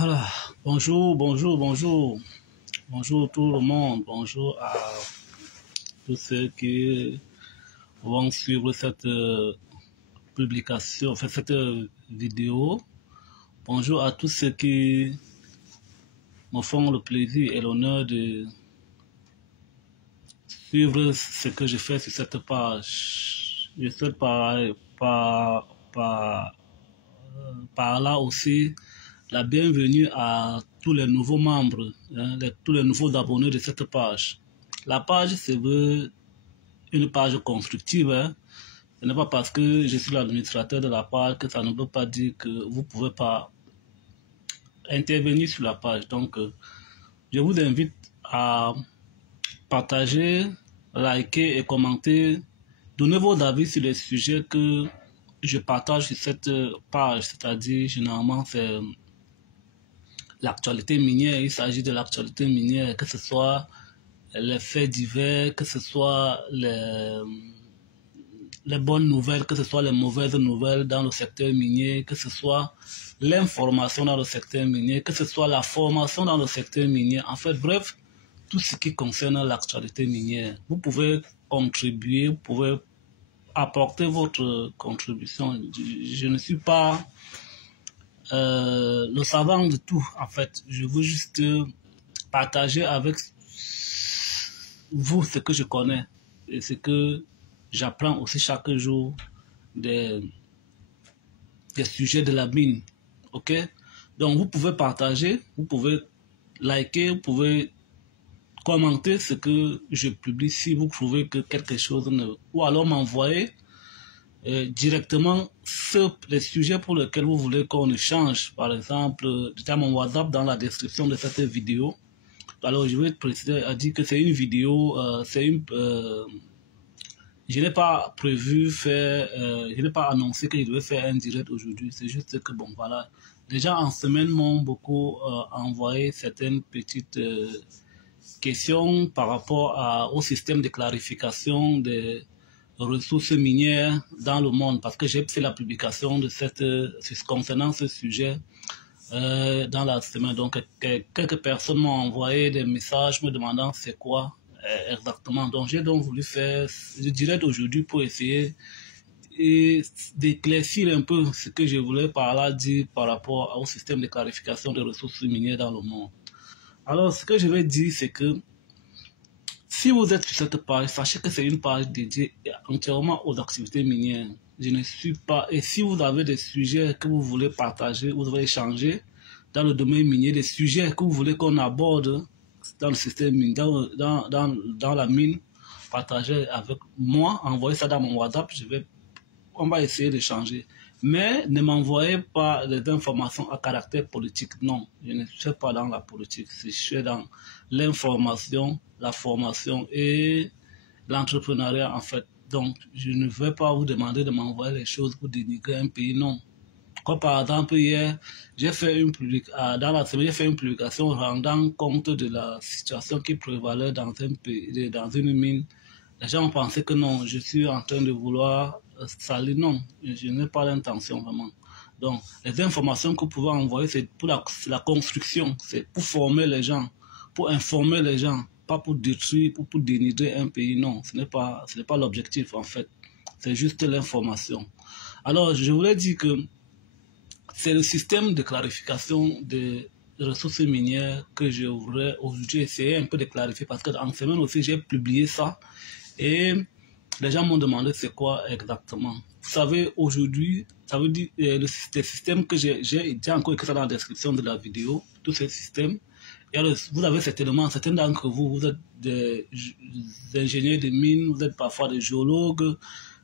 Voilà, bonjour, bonjour, bonjour. Bonjour tout le monde, bonjour à tous ceux qui vont suivre cette publication, enfin cette vidéo. Bonjour à tous ceux qui me font le plaisir et l'honneur de suivre ce que je fais sur cette page. Je souhaite par là aussi la bienvenue à tous les nouveaux membres, tous les nouveaux abonnés de cette page. La page se veut une page constructive. Ce n'est pas parce que je suis l'administrateur de la page que ça ne veut pas dire que vous ne pouvez pas intervenir sur la page. Donc, je vous invite à partager, liker et commenter. Donnez vos avis sur les sujets que je partage sur cette page, c'est-à-dire généralement c'est l'actualité minière. Il s'agit de l'actualité minière, que ce soit les faits divers, que ce soit les bonnes nouvelles, que ce soit les mauvaises nouvelles dans le secteur minier, que ce soit l'information dans le secteur minier, que ce soit la formation dans le secteur minier. En fait, bref, tout ce qui concerne l'actualité minière. Vous pouvez contribuer, vous pouvez apporter votre contribution. Je ne suis pas le savant de tout, en fait. Je veux juste partager avec vous ce que je connais et ce que j'apprends aussi chaque jour des sujets de la mine. Ok? Donc, vous pouvez partager, vous pouvez liker, vous pouvez commenter ce que je publie si vous trouvez que quelque chose ne... Ou alors m'envoyer directement les sujets pour lesquels vous voulez qu'on échange. Par exemple, j'ai mon WhatsApp dans la description de cette vidéo. Alors, je vais préciser à dire que c'est une vidéo, je n'ai pas prévu faire, je n'ai pas annoncé que je devais faire un direct aujourd'hui. C'est juste que, bon, voilà. Les gens en semaine m'ont beaucoup envoyé certaines petites questions par rapport au système de clarification des ressources minières dans le monde, parce que j'ai fait la publication de concernant ce sujet dans la semaine. Donc, quelques personnes m'ont envoyé des messages me demandant c'est quoi exactement. Donc, j'ai donc voulu faire le direct aujourd'hui pour essayer d'éclaircir un peu ce que je voulais par là dire par rapport au système de clarification des ressources minières dans le monde. Alors, ce que je vais dire, c'est que si vous êtes sur cette page, sachez que c'est une page dédiée entièrement aux activités minières. Je ne suis pas... Et si vous avez des sujets que vous voulez partager, vous devez échanger dans le domaine minier, des sujets que vous voulez qu'on aborde dans le système minier, dans la mine, partagez avec moi, envoyez ça dans mon WhatsApp, on va essayer d'échanger. Mais ne m'envoyez pas des informations à caractère politique. Non, je ne suis pas dans la politique. Je suis dans l'information, la formation et l'entrepreneuriat en fait. Donc, je ne vais pas vous demander de m'envoyer les choses pour dénigrer un pays, non. Comme par exemple, hier, j'ai fait une publication rendant compte de la situation qui prévalait dans un pays, dans une mine. Les gens ont pensé que non, je suis en train de vouloir salir. Non, je n'ai pas l'intention vraiment. Donc, les informations que vous pouvez envoyer, c'est pour la construction, c'est pour former les gens, pour informer les gens, pas pour détruire, pour dénigrer un pays. Non, ce n'est pas l'objectif en fait. C'est juste l'information. Alors, je voulais dire que c'est le système de clarification des ressources minières que je voudrais aujourd'hui essayer un peu de clarifier parce qu'en semaine aussi, j'ai publié ça. Et les gens m'ont demandé c'est quoi exactement. Vous savez, aujourd'hui, ça veut dire le système que j'ai encore écrit ça dans la description de la vidéo, tous ces systèmes. Et alors, vous avez certainement, certains d'entre vous, vous êtes des ingénieurs de mines, vous êtes parfois des géologues.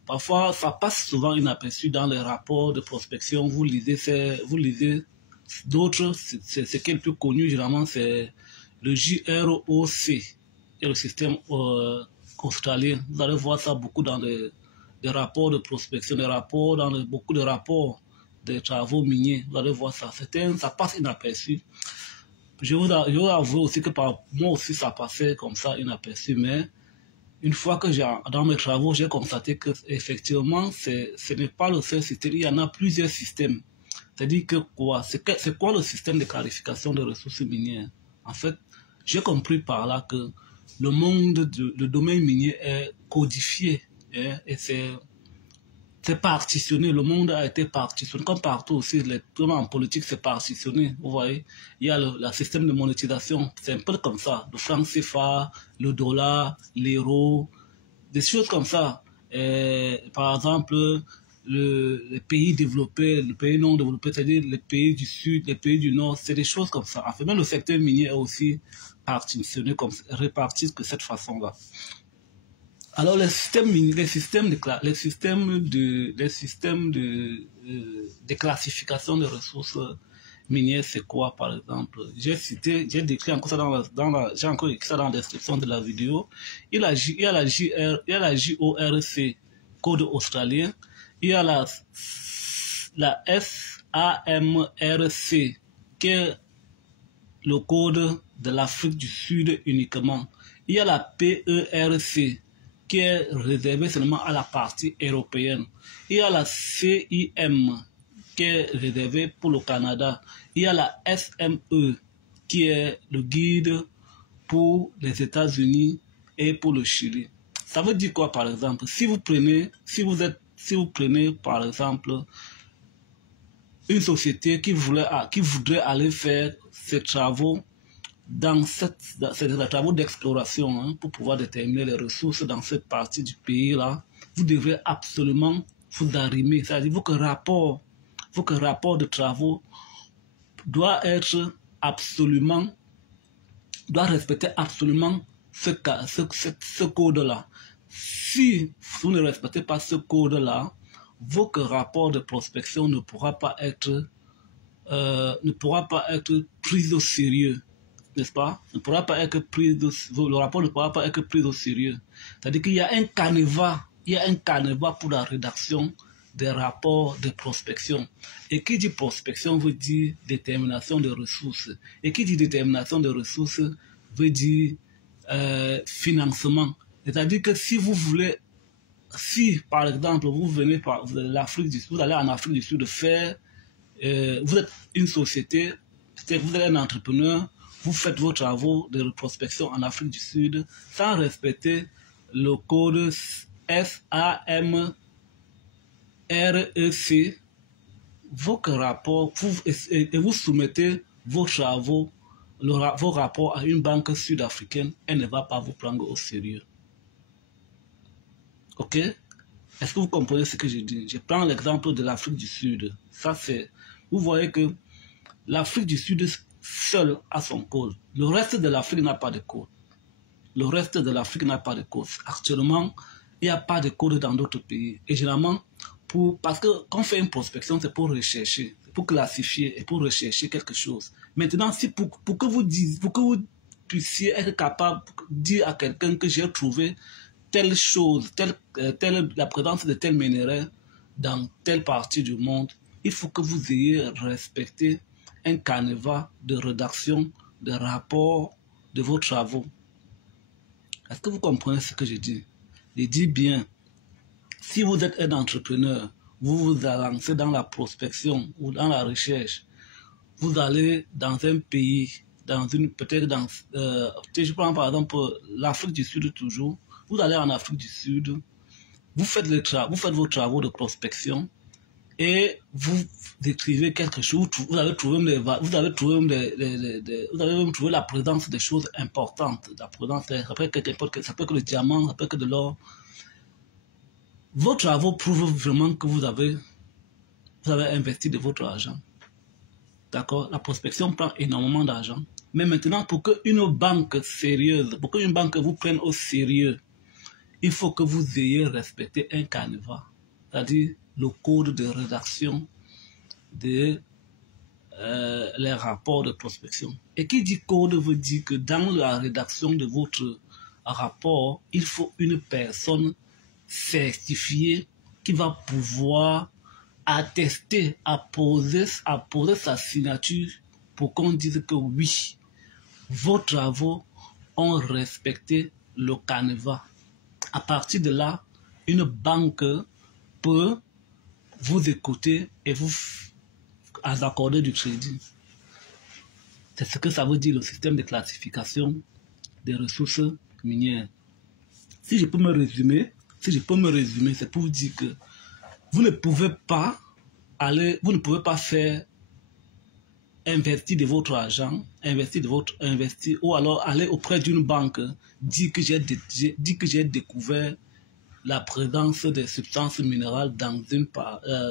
Parfois, ça passe souvent inaperçu dans les rapports de prospection. Vous lisez d'autres, ce qui est le plus connu, généralement, c'est le JROC et le système australien. Vous allez voir ça beaucoup dans des rapports de prospection, beaucoup de rapports de travaux miniers. Vous allez voir ça. Ça passe inaperçu. Je vous avoue aussi que par moi aussi ça passait comme ça inaperçu, mais une fois que dans mes travaux, j'ai constaté que effectivement ce n'est pas le seul système. Il y en a plusieurs systèmes. C'est-à-dire que quoi? C'est quoi le système de clarification des ressources minières? En fait, j'ai compris par là que le monde, le domaine minier est codifié, hein, et c'est partitionné. Le monde a été partitionné, comme partout aussi, en politique, c'est partitionné. Vous voyez, il y a le système de monétisation, c'est un peu comme ça. Le franc CFA, le dollar, l'euro, des choses comme ça. Par exemple, les pays développés, les pays non développés, c'est-à-dire les pays du sud, les pays du nord, c'est des choses comme ça. En fait, même le secteur minier est aussi partitionné, réparti de cette façon-là. Alors les systèmes de classification des ressources minières, c'est quoi par exemple? J'ai décrit encore ça j'ai encore écrit ça dans la description de la vidéo. Il y a la JORC, code australien. Il y a la SAMRC, qui est le code de l'Afrique du Sud uniquement. Il y a la PERC, qui est réservée seulement à la partie européenne. Il y a la CIM, qui est réservée pour le Canada. Il y a la SME, qui est le guide pour les États-Unis et pour le Chili. Ça veut dire quoi par exemple? Si vous prenez par exemple une société qui voudrait aller faire ses travaux les travaux d'exploration, hein, pour pouvoir déterminer les ressources dans cette partie du pays-là, vous devrez absolument vous arrimer. C'est-à-dire que le rapport de travaux doit respecter absolument ce code-là. Si vous ne respectez pas ce code-là, votre rapport de prospection ne pourra pas être pris au sérieux. N'est-ce pas? Le rapport ne pourra pas être pris au sérieux. C'est-à-dire qu'il y a un canevas pour la rédaction des rapports de prospection. Et qui dit prospection veut dire détermination des ressources. Et qui dit détermination des ressources veut dire financement. C'est-à-dire que si par exemple vous allez en Afrique du Sud faire, vous êtes une société, vous êtes un entrepreneur, vous faites vos travaux de prospection en Afrique du Sud sans respecter le code SAMREC, votre rapport, vous soumettez vos travaux, vos rapports à une banque sud-africaine, elle ne va pas vous prendre au sérieux. Ok? Est-ce que vous comprenez ce que je dis? Je prends l'exemple de l'Afrique du Sud. Vous voyez que l'Afrique du Sud seul a son code. Le reste de l'Afrique n'a pas de code. Actuellement, il n'y a pas de code dans d'autres pays. Et généralement, parce que quand on fait une prospection, c'est pour rechercher, pour classifier et pour rechercher quelque chose. Maintenant, pour que vous puissiez être capable de dire à quelqu'un que j'ai trouvé telle chose, la présence de tel minerai dans telle partie du monde, il faut que vous ayez respecté un canevas de rédaction, de rapport de vos travaux. Est-ce que vous comprenez ce que je dis? Je dis bien, si vous êtes un entrepreneur, vous vous lancez dans la prospection ou dans la recherche, vous allez dans un pays, je prends par exemple l'Afrique du Sud toujours, vous allez en Afrique du Sud, vous faites vos travaux de prospection, et vous décrivez quelque chose, vous avez même trouvé la présence des choses importantes. Ça peut être le diamant, ça peut être de l'or. Vos travaux prouvent vraiment que vous avez investi de votre argent. D'accord? La prospection prend énormément d'argent. Mais maintenant, pour qu'une banque vous prenne au sérieux, il faut que vous ayez respecté un canevas. C'est-à-dire le code de rédaction les rapports de prospection. Et qui dit code veut dire que dans la rédaction de votre rapport, il faut une personne certifiée qui va pouvoir attester, apposer sa signature pour qu'on dise que oui, vos travaux ont respecté le canevas. À partir de là, une banque peut vous écouter et à accorder du crédit. C'est ce que ça veut dire le système de classification des ressources minières. Si je peux me résumer, c'est pour vous dire que vous ne pouvez pas faire investir de votre argent, investir ou alors aller auprès d'une banque, dire que j'ai découvert la présence des substances minérales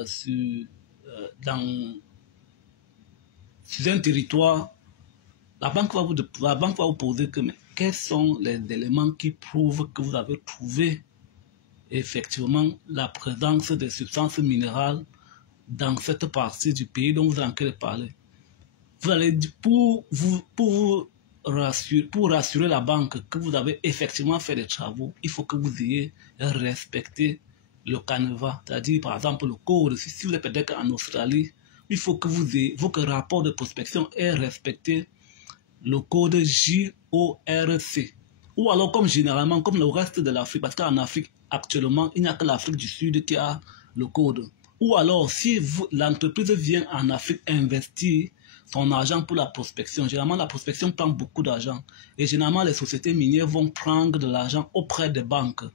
sur un territoire. La banque va vous poser que mais quels sont les éléments qui prouvent que vous avez trouvé effectivement la présence des substances minérales dans cette partie du pays dont vous êtes en train de parler. Vous allez, pour rassurer la banque que vous avez effectivement fait des travaux, il faut que vous ayez respecté le canevas, c'est-à-dire par exemple le code. Si vous êtes peut-être en Australie, il faut que le rapport de prospection ait respecté le code JORC. Ou alors comme généralement, comme le reste de l'Afrique, parce qu'en Afrique actuellement, il n'y a que l'Afrique du Sud qui a le code. Ou alors si l'entreprise vient en Afrique investir son argent pour la prospection. Généralement, la prospection prend beaucoup d'argent. Et généralement, les sociétés minières vont prendre de l'argent auprès des banques.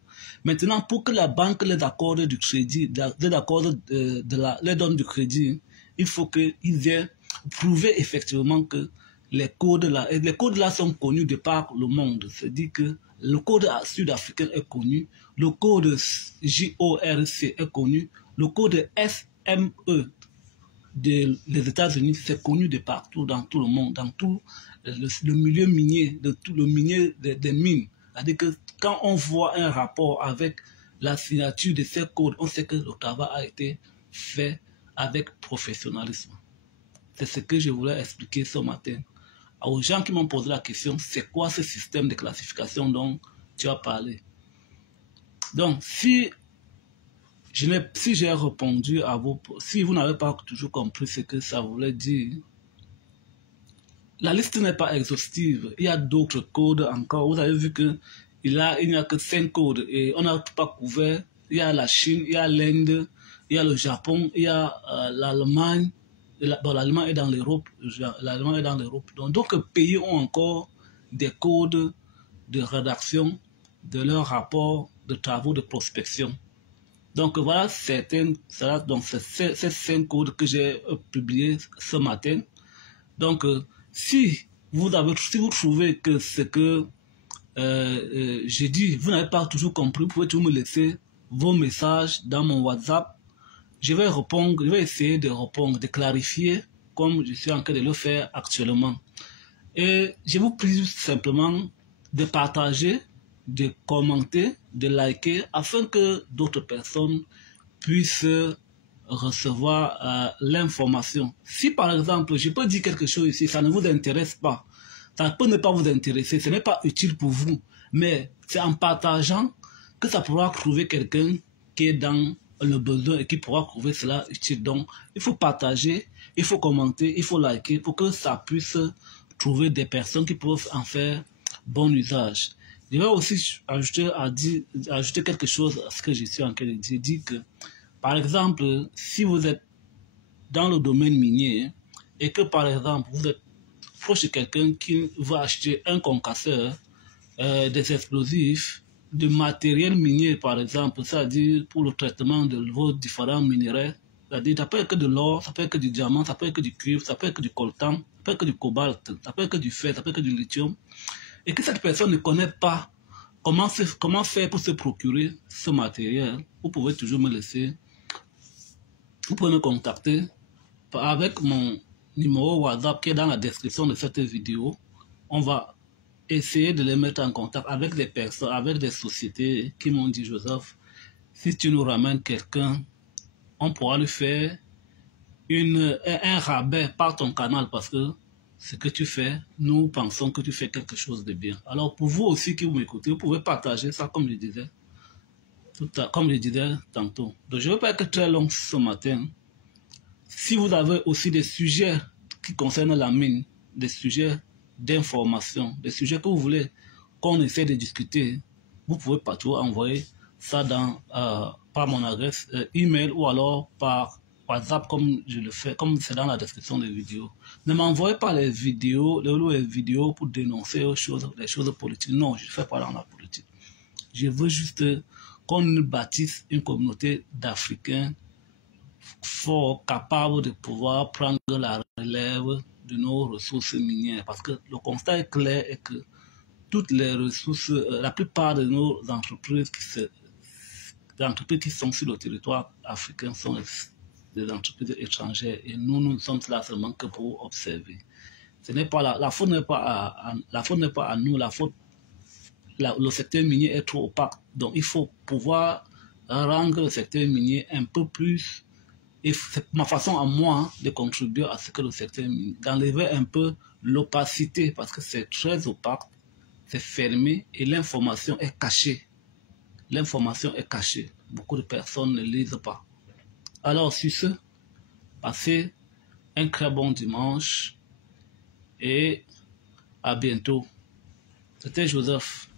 Maintenant, pour que la banque les accorde du crédit, les donne du crédit, il faut qu'ils aient prouvé effectivement que les codes là sont connus de par le monde. C'est-à-dire que le code sud-africain est connu, le code JORC est connu, le code SME des États-Unis, c'est connu de partout, dans tout le monde, dans tout le milieu minier, de tout le milieu des mines. C'est-à-dire que quand on voit un rapport avec la signature de ces codes, on sait que le travail a été fait avec professionnalisme. C'est ce que je voulais expliquer ce matin. Aux gens qui m'ont posé la question, c'est quoi ce système de classification dont tu as parlé? Donc, si j'ai répondu à vous, si vous n'avez pas toujours compris ce que ça voulait dire, la liste n'est pas exhaustive. Il y a d'autres codes encore. Vous avez vu qu'il n'y a que 5 codes et on n'a pas couvert. Il y a la Chine, il y a l'Inde, il y a le Japon, il y a l'Allemagne. Bon, l'Allemagne est dans l'Europe. Donc, d'autres pays ont encore des codes de rédaction de leurs rapports de travaux de prospection. Donc voilà ces 5 codes que j'ai publiés ce matin. Donc si vous trouvez que ce que j'ai dit, vous n'avez pas toujours compris, vous pouvez toujours me laisser vos messages dans mon WhatsApp. Je vais essayer de répondre, de clarifier comme je suis en train de le faire actuellement. Et je vous prie simplement de partager, de commenter, de liker, afin que d'autres personnes puissent recevoir l'information. Si par exemple, je peux dire quelque chose ici, ça ne vous intéresse pas, ça peut ne pas vous intéresser, ce n'est pas utile pour vous, mais c'est en partageant que ça pourra trouver quelqu'un qui est dans le besoin et qui pourra trouver cela utile. Donc, il faut partager, il faut commenter, il faut liker pour que ça puisse trouver des personnes qui peuvent en faire bon usage. Je vais aussi ajouter quelque chose à ce que je suis en train de dire. Je dis que, par exemple, si vous êtes dans le domaine minier et que, par exemple, vous êtes proche de quelqu'un qui va acheter un concasseur, des explosifs, du matériel minier, par exemple, c'est-à-dire pour le traitement de vos différents minéraux, c'est-à-dire ça peut être que de l'or, ça peut être que du diamant, ça peut être que du cuivre, ça peut être que du coltan, ça peut être que du cobalt, ça peut être que du fer, ça peut être que du lithium, et que cette personne ne connaît pas comment faire pour se procurer ce matériel, vous pouvez toujours me laisser, vous pouvez me contacter avec mon numéro WhatsApp qui est dans la description de cette vidéo. On va essayer de les mettre en contact avec des personnes, avec des sociétés qui m'ont dit, Joseph, si tu nous ramènes quelqu'un, on pourra lui faire un rabais par ton canal parce que ce que tu fais, nous pensons que tu fais quelque chose de bien. Alors pour vous aussi qui vous m'écoutez, vous pouvez partager ça comme je disais tantôt. Donc je ne vais pas être très long ce matin. Si vous avez aussi des sujets qui concernent la mine, des sujets d'information, des sujets que vous voulez qu'on essaie de discuter, vous pouvez pas toujours envoyer ça par mon adresse email ou alors par WhatsApp comme je le fais, comme c'est dans la description des vidéos. Ne m'envoyez pas les vidéos pour dénoncer les choses politiques. Non, je ne fais pas dans la politique. Je veux juste qu'on bâtisse une communauté d'Africains forts, capables de pouvoir prendre la relève de nos ressources minières. Parce que le constat est clair et que toutes les ressources, la plupart de nos entreprises qui sont sur le territoire africain sont des entreprises étrangères et nous sommes là seulement que pour observer. Ce n'est pas la faute n'est pas à nous, le secteur minier est trop opaque. Donc il faut pouvoir rendre le secteur minier un peu plus, et c'est ma façon à moi de contribuer à ce que le secteur minier, d'enlever un peu l'opacité parce que c'est très opaque, c'est fermé et l'information est cachée. L'information est cachée. Beaucoup de personnes ne lisent pas. Alors, sur ce, passez un très bon dimanche et à bientôt. C'était Joseph.